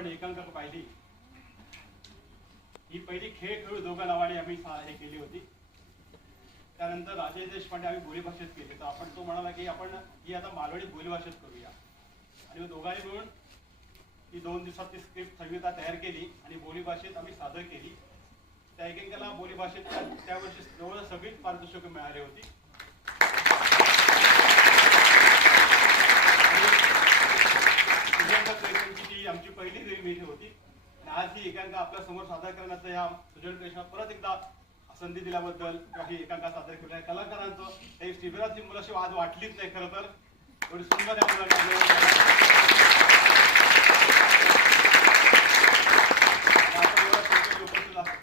आपण एकांकिका पाहिली, ही पहिली खेळ खेळू दोघं नावाने आम्ही हे केली होती. त्यानंतर राजेश देशपांडे आम्ही बोलीभाषेत केली. तर आपण तो म्हणाला की आपण ही आता मालवणी बोलीभाषेत करूया, आणि दोघांनी मिळून ही 2 दिवसात ती स्क्रिप्ट संहिता तयार केली आणि बोलीभाषेत आम्ही सादर केली. त्या एकेकाला बोलीभाषेत त्यावर्षी जवळ सगळीच पारितोषिक मिळाली होती. ती आमची पहिली निर्मिती होती, आणि आज ही एकांकिका आपल्या समोर सादर करण्याचा या सुजन क्रिएशनला परत एकदा संधी दिल्याबद्दल काही एकांकिका सादर केल्या कलाकारांचं काही शिबिराची मुलाशी आज वाटलीच नाही. खरं तर एवढी सुंदर या मुलांना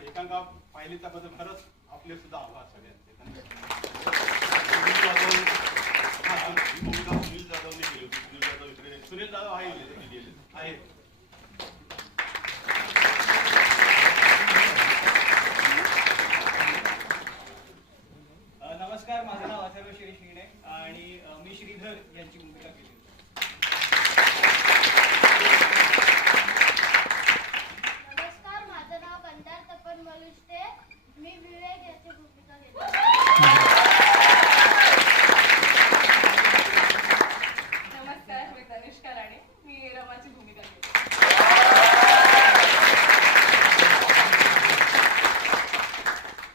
एकांकिका पाहिली त्याबद्दल खरंच आपले सुद्धा आभार सगळ्यांचे. सुनील जाधवने केली होती. सुनील जाधव आहे. नमस्कार, माझं नाव अथर्व शिंदे आणि मी श्रीधर यांची भूमिका केली. नमस्कार, माझं नाव कंदार तपन मलुष्टे, मी विवेक याची भूमिका केली. नमस्कार, मी तनिष्का राणे, मी रमाची भूमिका केली.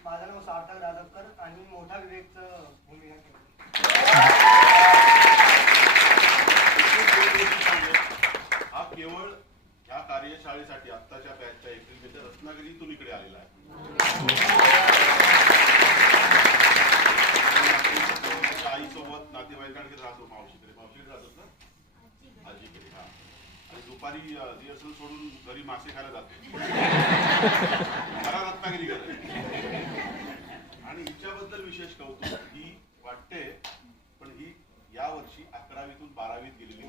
माझं नाव सार्थक राधवकर आणि मी मोठा विवेकचं भूमिका केली. हा केवळ ह्या कार्यशाळेसाठी आत्ताच्या बॅचच्या एप्रिलच्या रत्नागिरीतून इकडे आलेला आहे. आईसोबत नातेवाईकांकडे राहतो. मावशीकडे राहतो ना, आजीकडे. हा, आणि दुपारी रिहर्सल सोडून घरी मासे खायला जातो. खरा रत्नागिरी घर. आणि हिच्याबद्दल विशेष कौतुक ही वाटते, पण ही या वर्षी 11वीतून 12वीत गेलेली.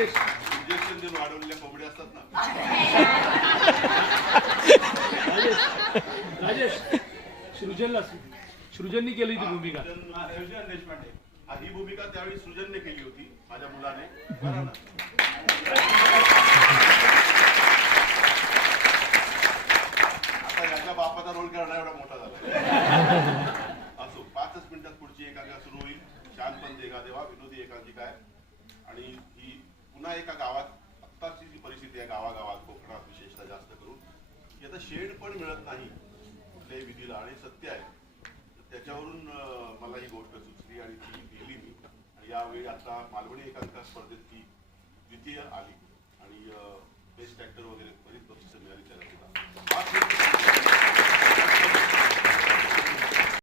इंजेक्शन देऊन वाढवलेल्या कोंबड्या असतात ना. राजेश सृजननी केली ती भूमिका. सृजन देशपांडे. ही भूमिका त्यावेळी सृजनने केली होती, माझ्या मुलाने. बरं ना. आता याच्या बापाचा रोल करणार एवढा मोठा झाला. असो, 5च मिनिटात पुढची एकांकिका सुरू होईल. शांतपण देगा देवा विनोदी एकांकिका आहे, आणि ही पुन्हा एका गावात, आत्ताची जी परिस्थिती आहे गावागावात कोकणात विशेषतः जास्त करून, याचा शेड पण मिळत नाही कुठल्याही विधीला, आणि सत्य आहे. त्याच्यावरून मला ही गोष्ट सुचली आणि ती केली मी. आणि यावेळी आता मालवणी एकांकिका स्पर्धेत ती द्वितीय आली, आणि बेस्ट ॲक्टर वगैरे